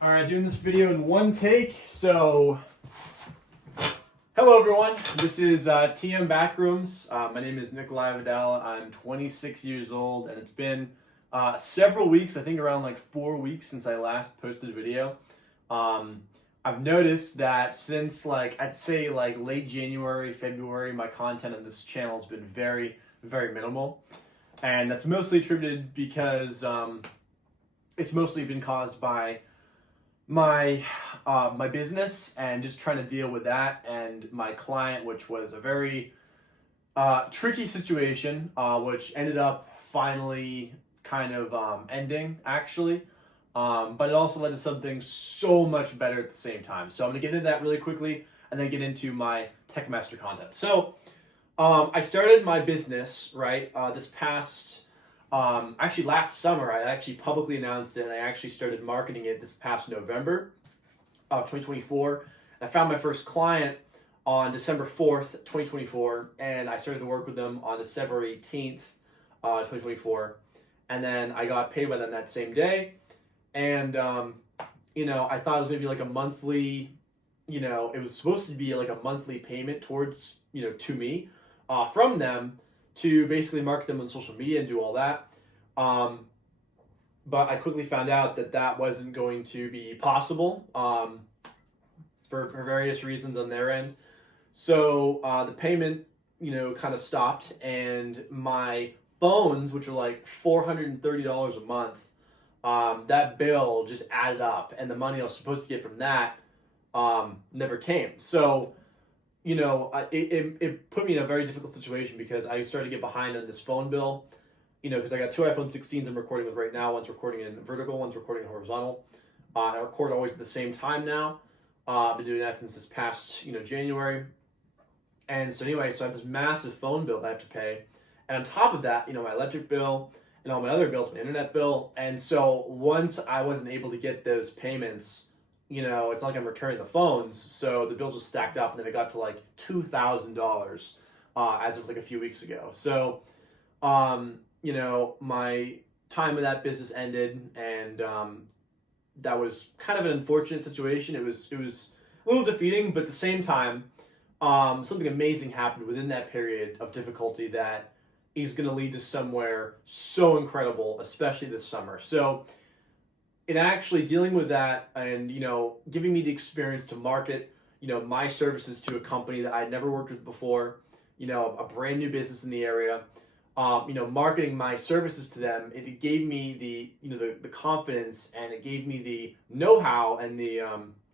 All right, doing this video in one take. So, hello everyone. This is TM Backrooms. My name is Nikolai Vidal. I'm 26 years old, and it's been several weeks. I think around like 4 weeks since I last posted a video. I've noticed that since I'd say late January, February, my content on this channel has been very, very minimal, and that's mostly attributed because it's mostly been caused by my business and just trying to deal with that, and my client, which was a very tricky situation, which ended up finally kind of ending actually, but it also led to something so much better at the same time. So I'm gonna get into that really quickly and then get into my Tech Master content. So I started my business this past actually last summer. I actually publicly announced it, and I actually started marketing it this past November of 2024. I found my first client on December 4th, 2024, and I started to work with them on December 18th, 2024. And then I got paid by them that same day. And, I thought it was maybe like a monthly, it was supposed to be like a monthly payment towards, to me, from them, to basically market them on social media and do all that. But I quickly found out that that wasn't going to be possible for various reasons on their end. So the payment, kind of stopped, and my phones, which are like $430 a month, that bill just added up, and the money I was supposed to get from that never came. So it put me in a very difficult situation because I started to get behind on this phone bill, because I got two iPhone 16s I'm recording with right now. One's recording in vertical, one's recording in horizontal. I record always at the same time now. I've been doing that since this past, January. And so anyway, so I have this massive phone bill that I have to pay. And on top of that, my electric bill and all my other bills, my internet bill. And so once I wasn't able to get those payments, it's not like I'm returning the phones, so the bill just stacked up, and then it got to like $2,000 as of like a few weeks ago. So, my time with that business ended, and that was kind of an unfortunate situation. It was a little defeating, but at the same time, something amazing happened within that period of difficulty that is going to lead to somewhere so incredible, especially this summer. So, in actually dealing with that and, giving me the experience to market, my services to a company that I'd never worked with before, a brand new business in the area, marketing my services to them, it gave me the confidence, and it gave me the know-how and the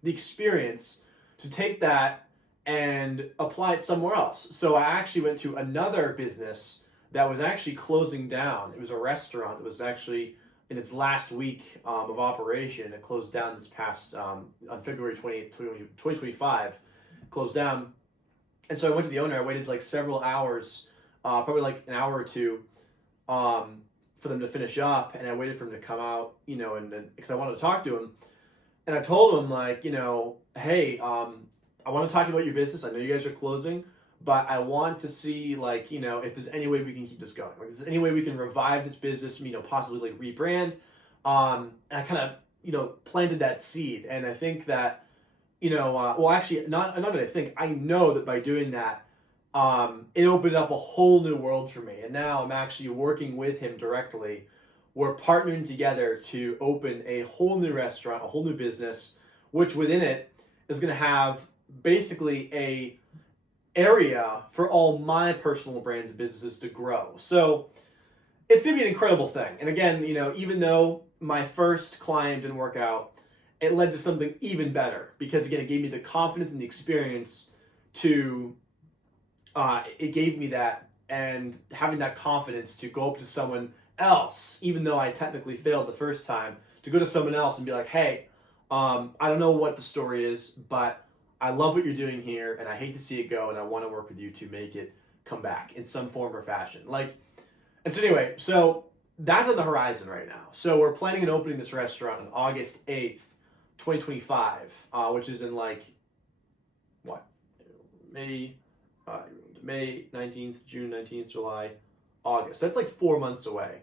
experience to take that and apply it somewhere else. So I actually went to another business that was actually closing down. It was a restaurant that was actually in its last week of operation. It closed down this past, on February 20th, 2025, closed down. And so I went to the owner. I waited like several hours, probably like an hour or two, for them to finish up. And I waited for him to come out, and then, because I wanted to talk to him. And I told him, hey, I want to talk to you about your business. I know you guys are closing, but I want to see, if there's any way we can keep this going. Like, is there any way we can revive this business, possibly like rebrand? And I kind of, planted that seed. And I think that, well, actually, not that I think, I know that by doing that, it opened up a whole new world for me. And now I'm actually working with him directly. We're partnering together to open a whole new restaurant, a whole new business, which within it is going to have basically a area for all my personal brands and businesses to grow. So it's going to be an incredible thing. And again, even though my first client didn't work out, it led to something even better, because again, it gave me the confidence and the experience to, it gave me that, and having that confidence to go up to someone else, even though I technically failed the first time, to go to someone else and be like, hey, I don't know what the story is, but I love what you're doing here, and I hate to see it go, and I want to work with you to make it come back in some form or fashion. And so anyway, so that's on the horizon right now. So we're planning on opening this restaurant on August 8th, 2025, which is in May 19th, June 19th, July, August. That's like 4 months away.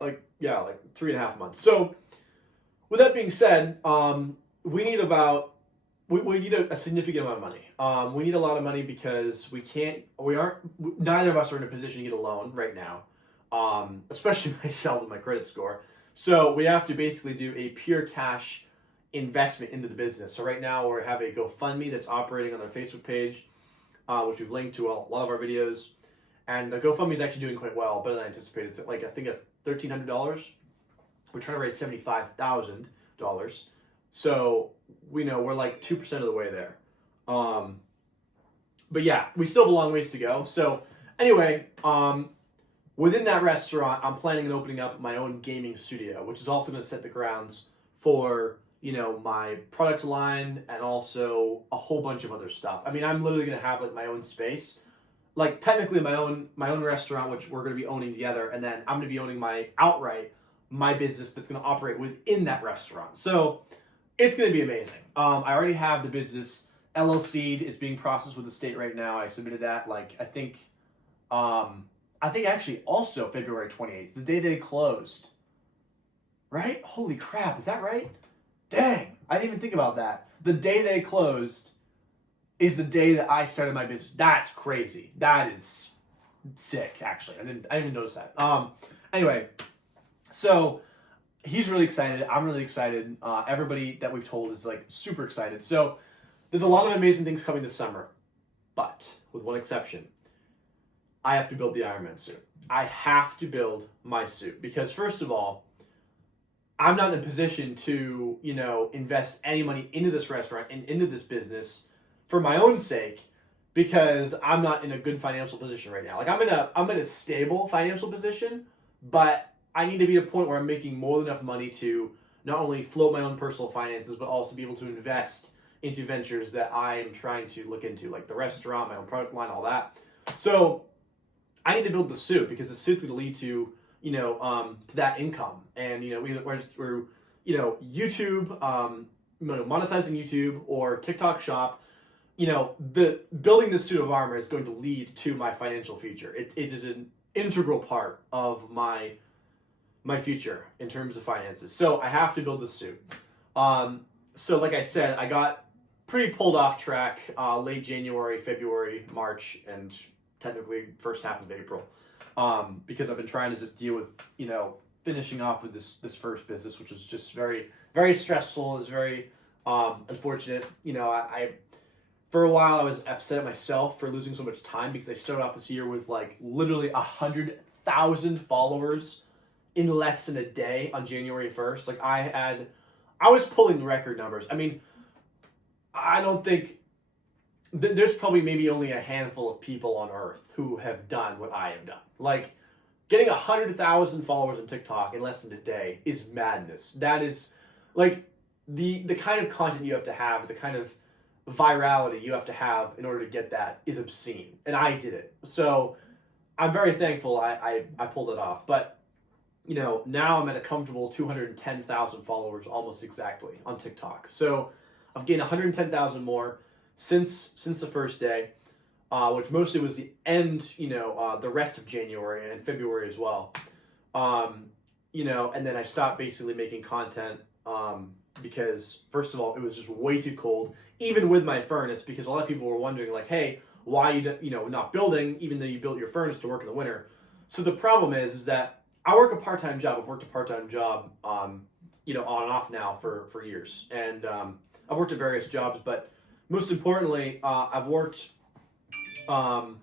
Like 3.5 months. So with that being said, we need about we need a significant amount of money. We need a lot of money because neither of us are in a position to get a loan right now, especially myself with my credit score. So we have to basically do a pure cash investment into the business. So right now we have a GoFundMe that's operating on our Facebook page, which we've linked to a lot of our videos. And the GoFundMe is actually doing quite well, better than I anticipated. It's like, I think, at $1,300. We're trying to raise $75,000. So we know we're like 2% of the way there. But yeah, we still have a long ways to go. So anyway, within that restaurant, I'm planning on opening up my own gaming studio, which is also going to set the grounds for, my product line and also a whole bunch of other stuff. I mean, I'm literally going to have like my own space, like technically my own restaurant, which we're going to be owning together, and then I'm going to be owning my business that's going to operate within that restaurant. So it's going to be amazing. I already have the business LLC'd. It's being processed with the state right now. I submitted that I think actually also February 28th, the day they closed. Right? Holy crap, is that right? Dang, I didn't even think about that. The day they closed is the day that I started my business. That's crazy. That is sick, actually. I didn't notice that. Anyway, so he's really excited. I'm really excited. Everybody that we've told is super excited. So there's a lot of amazing things coming this summer, but with one exception. I have to build the Iron Man suit. I have to build my suit because, first of all, I'm not in a position to, invest any money into this restaurant and into this business for my own sake because I'm not in a good financial position right now. I'm in a stable financial position, but I need to be at a point where I'm making more than enough money to not only float my own personal finances, but also be able to invest into ventures that I am trying to look into, like the restaurant, my own product line, all that. So I need to build the suit because the suit's going to lead to, to that income. And, whether it's through, YouTube, monetizing YouTube or TikTok Shop, the building this suit of armor is going to lead to my financial future. It is an integral part of my future in terms of finances. So I have to build this suit. So like I said, I got pretty pulled off track late January, February, March, and technically first half of April, because I've been trying to just deal with, finishing off with this first business, which was just very, very stressful. It was very unfortunate. I for a while I was upset at myself for losing so much time because I started off this year with literally 100,000 followers in less than a day on January 1st. I was pulling record numbers. I mean, I don't think there's probably maybe only a handful of people on earth who have done what I have done. Getting 100,000 followers on TikTok in less than a day is madness. That is the kind of content you have to have, the kind of virality you have to have in order to get that is obscene. And I did it. So I'm very thankful I pulled it off. But now I'm at a comfortable 210,000 followers almost exactly on TikTok. So I've gained 110,000 more since the first day, which mostly was the end, the rest of January and February as well. And then I stopped basically making content because, first of all, it was just way too cold, even with my furnace, because a lot of people were wondering, hey, why are you not building, even though you built your furnace to work in the winter? So the problem is that I work a part-time job. I've worked a part-time job, on and off now for years. And I've worked at various jobs, but most importantly, I've worked, okay,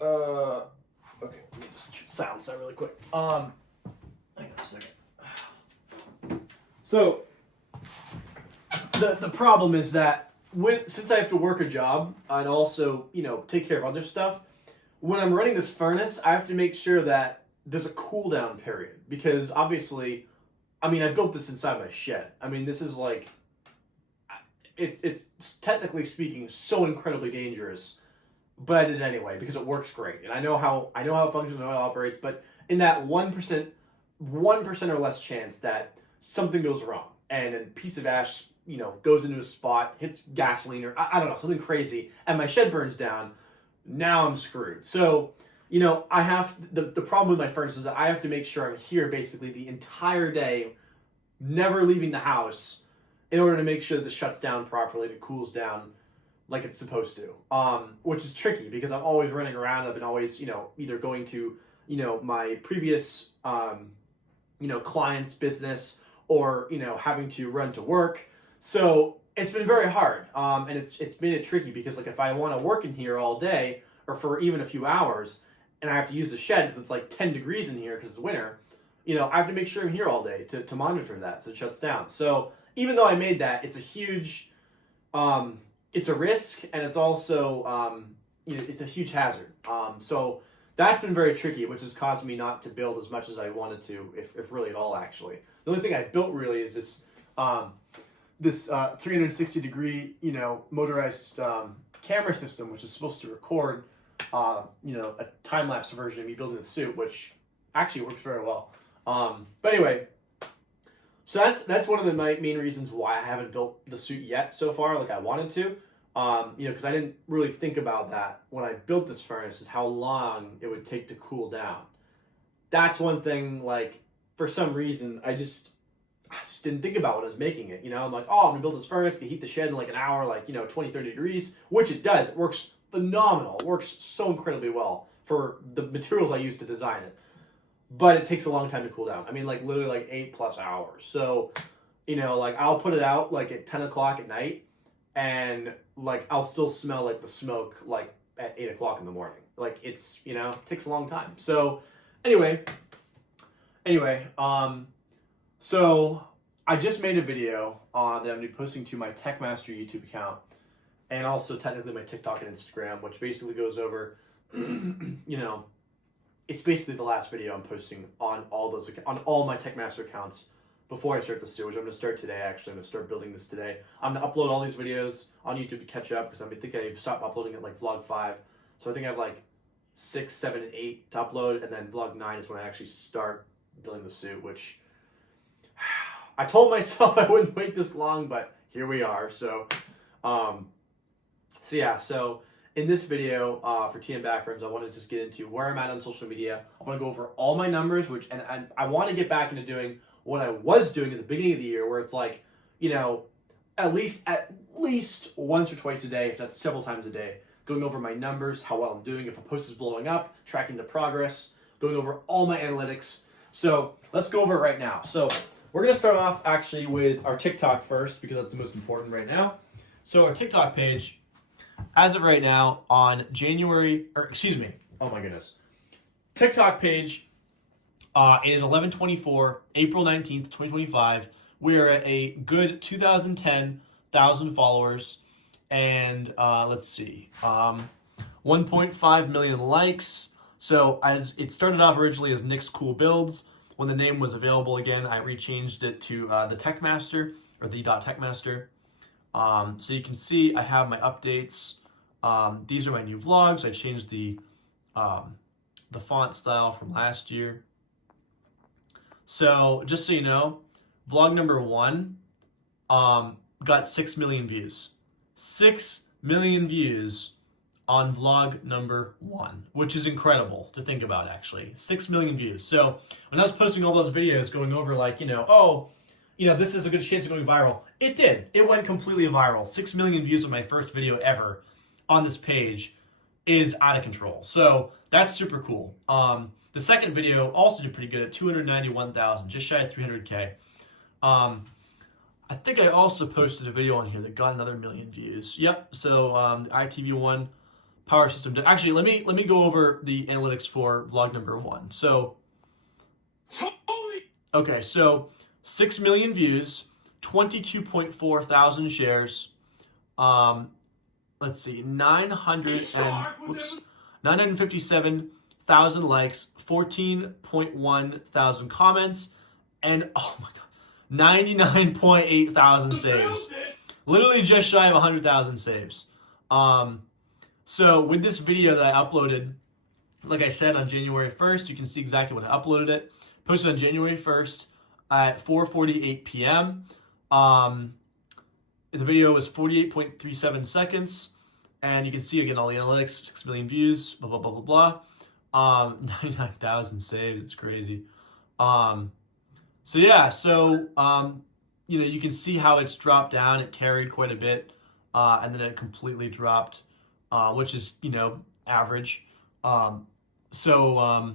let me just silence that really quick. Hang on a second. So, the problem is that since I have to work a job and also, take care of other stuff, when I'm running this furnace, I have to make sure that there's a cool down period because obviously, I built this inside my shed. This is it's technically speaking so incredibly dangerous, but I did it anyway because it works great. And I know how it functions, I know how it operates, but in that 1% or less chance that something goes wrong and a piece of ash, goes into a spot, hits gasoline or I don't know, something crazy, and my shed burns down, now I'm screwed. So, I have the problem with my furnace is that I have to make sure I'm here basically the entire day never leaving the house in order to make sure that this shuts down properly and it cools down like it's supposed to, which is tricky because I'm always running around. I've been always, either going to, my previous, client's business or, having to run to work. So it's been very hard. And it's made it tricky because like if I want to work in here all day or for even a few hours and I have to use the shed because it's like 10 degrees in here because it's winter, I have to make sure I'm here all day to monitor that so it shuts down. So even though I made that, it's a huge, it's a risk and it's also, it's a huge hazard. So that's been very tricky, which has caused me not to build as much as I wanted to, if really at all, actually. The only thing I built really is this, 360-degree, motorized camera system, which is supposed to record, a time-lapse version of me building the suit, which actually works very well. But anyway, so that's one of the main reasons why I haven't built the suit yet so far, like I wanted to. Because I didn't really think about that when I built this furnace, is how long it would take to cool down. That's one thing, like, for some reason, I just didn't think about when I was making it. I'm like, oh, I'm gonna build this furnace, can heat the shed in like an hour, like, 20, 30 degrees, which it does. It works phenomenal. It works so incredibly well for the materials I use to design it. But it takes a long time to cool down. I mean, like, literally like 8+ hours. So, like, I'll put it out like at 10 o'clock at night, and like I'll still smell like the smoke like at 8 o'clock in the morning. Like it's, takes a long time. So anyway, so I just made a video that I'm gonna be posting to my TechMaster YouTube account and also technically my TikTok and Instagram, which basically goes over, it's basically the last video I'm posting on all my TechMaster accounts before I start the suit, which I'm going to start today, actually. I'm going to start building this today. I'm going to upload all these videos on YouTube to catch up, because I think I stopped uploading at like vlog 5. So I think I have like 6, 7, and 8 to upload, and then vlog 9 is when I actually start building the suit, which I told myself I wouldn't wait this long, but here we are. So in this video for TM Backrooms, I want to just get into where I'm at on social media. I want to go over all my numbers, and I want to get back into doing what I was doing at the beginning of the year, where it's like, at least once or twice a day, if not several times a day, going over my numbers, how well I'm doing, if a post is blowing up, tracking the progress, going over all my analytics. So let's go over it right now. So we're going to start off actually with our TikTok first, because that's the most important right now. So our TikTok page, as of right now, on TikTok page, it is 11/24, April 19th, 2025. We are at a good 2,010,000 followers, and let's see, 1.5 million likes. So as it started off originally as Nick's Cool Builds, when the name was available again, I rechanged it to the TechMaster, or the .TechMaster. So you can see I have my updates. These are my new vlogs. I changed the font style from last year. So just so you know, vlog number 1 got 6 million views. 6 million views on vlog number 1, which is incredible to think about, actually. 6 million views. So when I was posting all those videos going over like, this is a good chance of going viral, it did. It went completely viral. 6 million views on my first video ever on this page is out of control. So that's super cool. The second video also did pretty good at 291,000, just shy of 300K. I think I also posted a video on here that got another 1 million views. Yep. So ITV1 power system. Actually, let me go over the analytics for vlog number 1. So, okay, so 6 million views, 22.4 thousand shares. Let's see, 957,000 likes, 14.1 thousand comments, and oh my god, 99.8 thousand saves. Literally just shy of 100,000 saves. So with this video that I uploaded, like I said, on January 1st, you can see exactly when I uploaded it. Posted on January 1st at 4:48 p.m. The video was 48.37 seconds, and you can see again all the analytics, 6 million views, blah, blah, blah, blah, blah. 99,000 saves, it's crazy. So yeah, so you know, you can see how it's dropped down. It carried quite a bit, and then it completely dropped, which is, you know, average. Um, so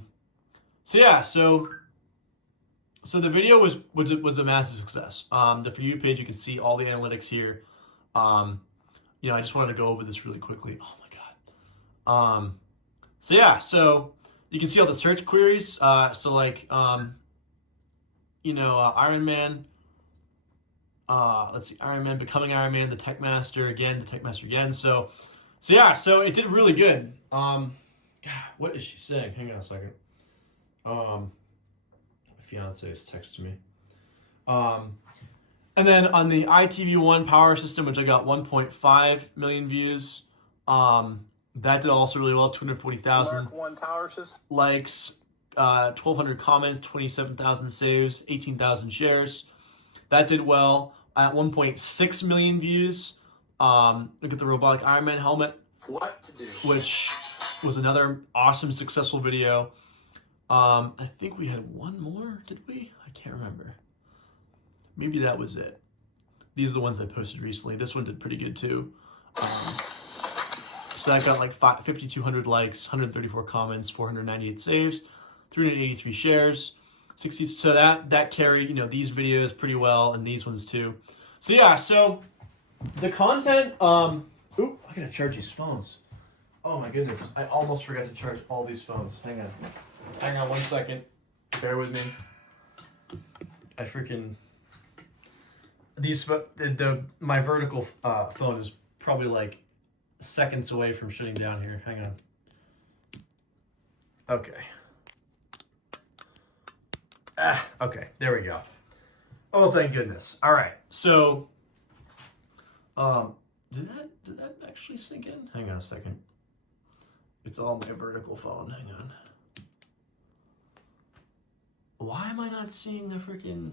so yeah, so the video was a massive success. The For You page, you can see all the analytics here. Um, you know, I just wanted to go over this really quickly. Oh my God. So yeah, so you can see all the search queries. So like, you know, Iron Man. Let's see, Iron Man, Becoming Iron Man, the Tech Master again, the Tech Master again. So yeah, so it did really good. God, what is she saying? Hang on a second. My fiance is texting me. And then on the ITV1 Power System, which I got 1.5 million views, that did also really well. 240,000 likes, 1,200 comments, 27,000 saves, 18,000 shares. That did well at 1.6 million views. Look at the robotic Iron Man helmet, which was another awesome, successful video. I think we had one more, did we? I can't remember. Maybe that was it. These are the ones I posted recently. This one did pretty good too. So that got like 5,200 likes, 134 comments, 498 saves, 383 shares. 60, so that carried, you know, these videos pretty well, and these ones too. So yeah, so the content, oop, I gotta charge these phones. Oh my goodness, I almost forgot to charge all these phones. Hang on 1 second. Bear with me. I freaking, my vertical phone is probably like seconds away from shutting down here. Hang on. Okay. Okay, there we go. Oh, thank goodness. All right, so, did that actually sink in? Hang on a second. It's all my vertical phone. Hang on. Why am I not seeing the freaking?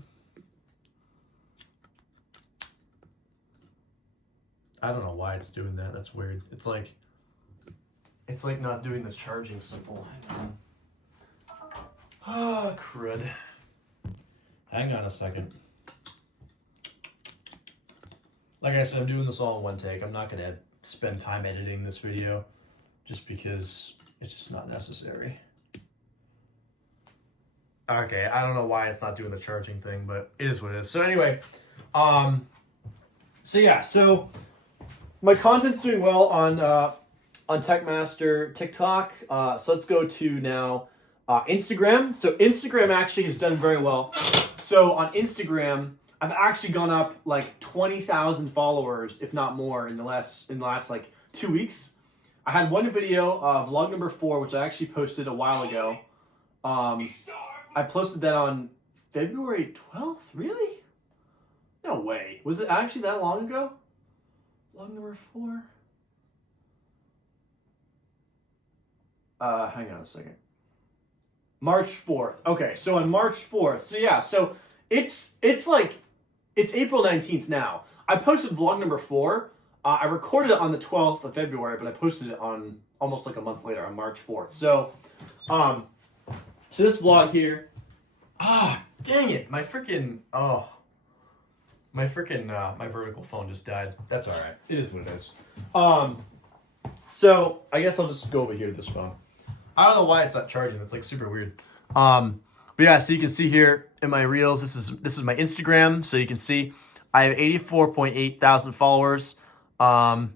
I don't know why it's doing that. That's weird. It's like not doing the charging symbol. Hang on. Ah, crud. Hang on a second. Like I said, I'm doing this all in one take. I'm not going to spend time editing this video just because it's just not necessary. Okay, I don't know why it's not doing the charging thing, but it is what it is. So anyway, so yeah, so my content's doing well on Techmaster TikTok. So let's go to now Instagram. So Instagram actually has done very well. So on Instagram, I've actually gone up like 20,000 followers, if not more, in the last like 2 weeks. I had one video, vlog number 4, which I actually posted a while ago. I posted that on February 12th. Really? No way. Was it actually that long ago? Vlog number 4. Hang on a second. March 4th. Okay, so on March 4th. So yeah, so it's April 19th now. I posted vlog number 4. I recorded it on the 12th of February, but I posted it on almost like a month later on March 4th. So, so this vlog here. Dang it. My vertical phone just died. That's all right. It is what it is. So I guess I'll just go over here to this phone. I don't know why it's not charging. It's like super weird. But yeah, so you can see here in my reels, this is my Instagram. So you can see I have 84.8 thousand followers. And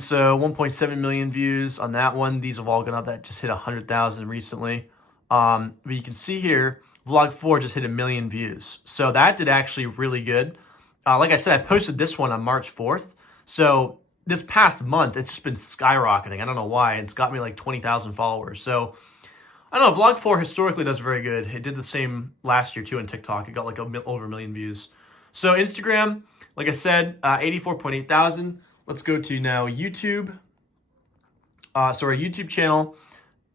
so 1.7 million views on that one. These have all gone up. That just hit 100,000 recently. But you can see here, vlog 4 just hit 1 million views. So that did actually really good. Like I said, I posted this one on March 4th. So this past month, it's just been skyrocketing. I don't know why. It's got me like 20,000 followers. So I don't know. Vlog 4 historically does very good. It did the same last year too on TikTok. It got like over 1 million views. So Instagram, like I said, 84.8 thousand. Let's go to now YouTube. So our YouTube channel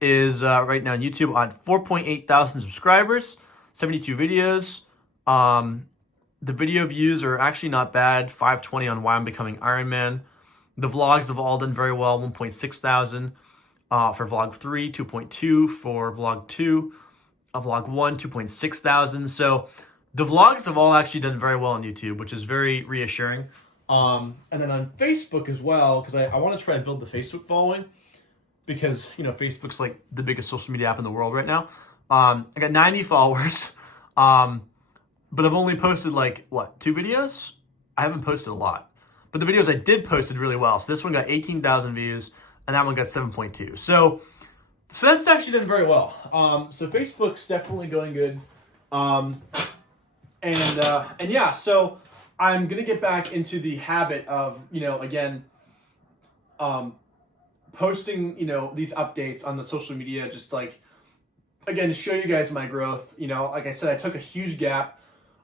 is right now on YouTube on 4.8 thousand subscribers, 72 videos. The video views are actually not bad. 520 on Why I'm Becoming Iron Man. The vlogs have all done very well. 1.6 thousand for vlog 3, 2.2 for vlog 2. vlog 1, 2.6 thousand. So the vlogs have all actually done very well on YouTube, which is very reassuring. And then on Facebook as well, because I want to try and build the Facebook following, because, you know, Facebook's like the biggest social media app in the world right now. I got 90 followers, but I've only posted like, what, 2 videos? I haven't posted a lot. But the videos I did posted really well. So this one got 18,000 views, and that one got 7.2. So that's actually done very well. So Facebook's definitely going good. And yeah, so I'm going to get back into the habit of, you know, again, posting, you know, these updates on the social media, just like, again, to show you guys my growth. You know, like I said, I took a huge gap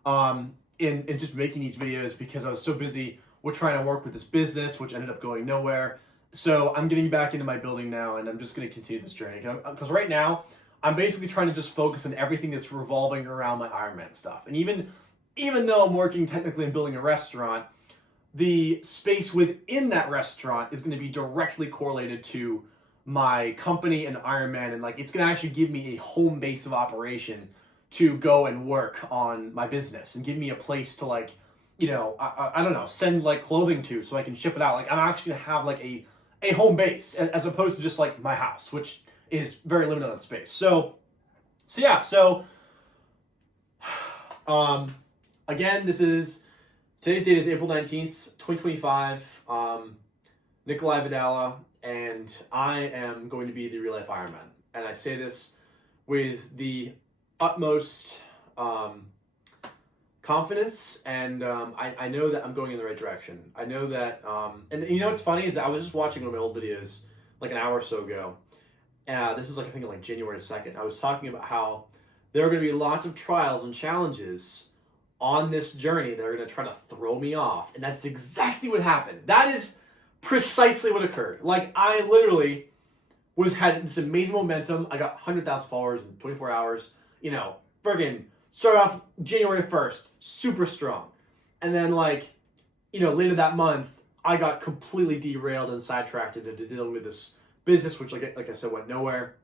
in just making these videos because I was so busy with trying to work with this business, which ended up going nowhere. So I'm getting back into my building now, and I'm just going to continue this journey. Because right now, I'm basically trying to just focus on everything that's revolving around my Ironman stuff. And even though I'm working technically and building a restaurant, the space within that restaurant is going to be directly correlated to my company and Ironman, and like it's going to actually give me a home base of operation to go and work on my business and give me a place to, like, you know, I don't know, send like clothing to so I can ship it out. Like I'm actually going to have like a home base as opposed to just like my house, which is very limited on space. So yeah, again, today's date is April 19th, 2025. Nikolai Vidala, and I am going to be the real life Ironman. And I say this with the utmost confidence, and I know that I'm going in the right direction. I know that, and you know what's funny is that I was just watching one of my old videos like an hour or so ago. This is like, I think like January 2nd. I was talking about how there are going to be lots of trials and challenges on this journey that are going to try to throw me off. And that's exactly what happened. That is precisely what occurred. Like, I literally had this amazing momentum. I got 100,000 followers in 24 hours. You know, friggin' started off January 1st, super strong. And then, like, you know, later that month, I got completely derailed and sidetracked into dealing with this business, which, like I said, went nowhere.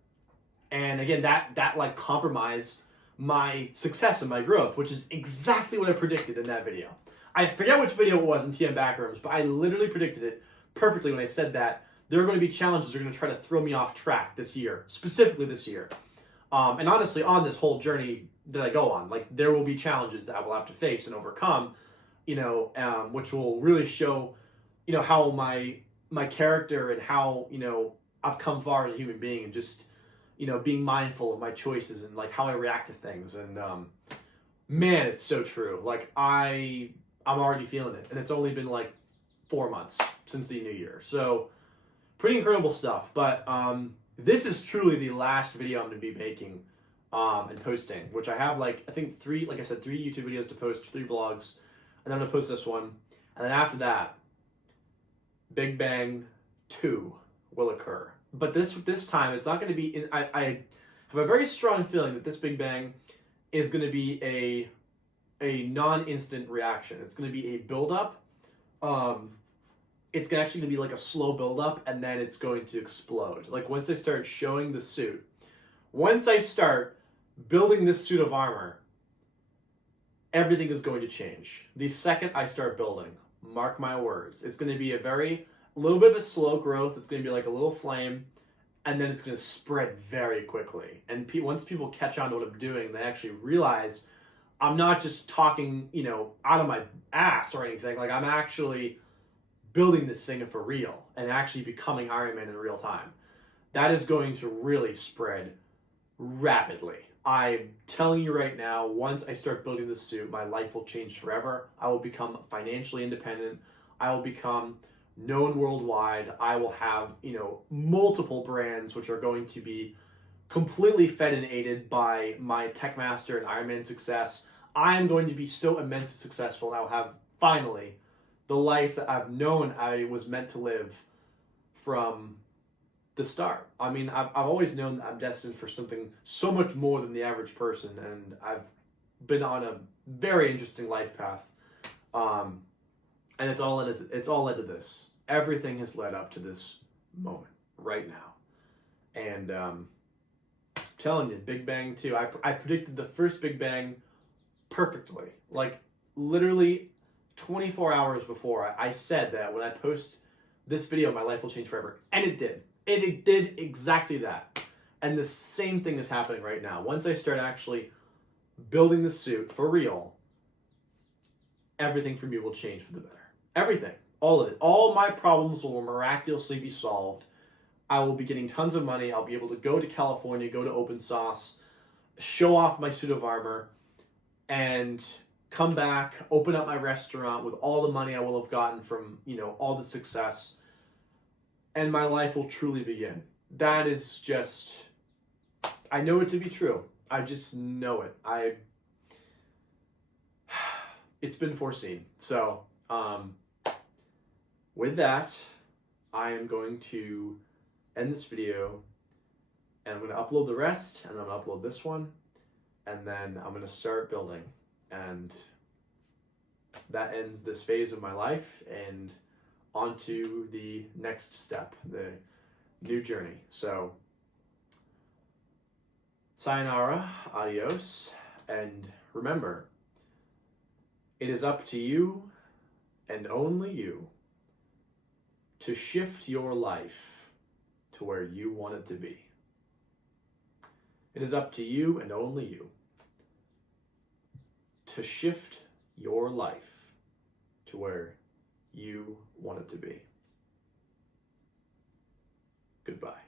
And again, that like compromised my success and my growth, which is exactly what I predicted in that video. I forget which video it was in TM Backrooms, but I literally predicted it perfectly when I said that there are going to be challenges that are going to try to throw me off track this year, specifically this year. And honestly, on this whole journey that I go on, like, there will be challenges that I will have to face and overcome, you know, which will really show, you know, how my character and how, you know, I've come far as a human being, and just, you know, being mindful of my choices and like how I react to things. And man, it's so true. Like, I'm already feeling it, and it's only been like 4 months since the new year. So pretty incredible stuff. But this is truly the last video I'm going to be making and posting, which I have like, I think 3 YouTube videos to post, 3 vlogs, and I'm going to post this one. And then after that, Big Bang 2 will occur. But this time, it's not going to be, I have a very strong feeling that this Big Bang is going to be a non-instant reaction. It's going to be a build-up. It's actually going to be like a slow build-up, and then it's going to explode. Like, once I start showing the suit, once I start building this suit of armor, everything is going to change. The second I start building, mark my words, it's going to be a little bit of a slow growth. It's going to be like a little flame, and then it's going to spread very quickly. And once people catch on to what I'm doing, they actually realize I'm not just talking, you know, out of my ass or anything. Like, I'm actually building this thing for real and actually becoming Iron Man in real time. That is going to really spread rapidly. I'm telling you right now, once I start building this suit, my life will change forever. I will become financially independent. I will become known worldwide. I will have, you know, multiple brands which are going to be completely fed and aided by my Techmaster and Ironman success. I am going to be so immensely successful, and I will have finally the life that I've known I was meant to live from the start. I mean, I've always known that I'm destined for something so much more than the average person, and I've been on a very interesting life path. And it's all led to this. Everything has led up to this moment right now. And I'm telling you, Big Bang too. I predicted the first Big Bang perfectly. Like, literally 24 hours before, I said that when I post this video, my life will change forever. And it did. It did exactly that. And the same thing is happening right now. Once I start actually building the suit for real, everything for me will change for the better. Everything. All of it. All my problems will miraculously be solved. I will be getting tons of money. I'll be able to go to California, go to OpenSauce, show off my suit of armor, and come back, open up my restaurant with all the money I will have gotten from, all the success, and my life will truly begin. That is just, I know it to be true. I just know it. It's been foreseen. So, with that, I am going to end this video, and I'm going to upload the rest, and I'm going to upload this one, and then I'm going to start building. And that ends this phase of my life, and on to the next step, the new journey. So, sayonara, adios, and remember, it is up to you, and only you, to shift your life to where you want it to be. It is up to you, and only you, to shift your life to where you want it to be. Goodbye.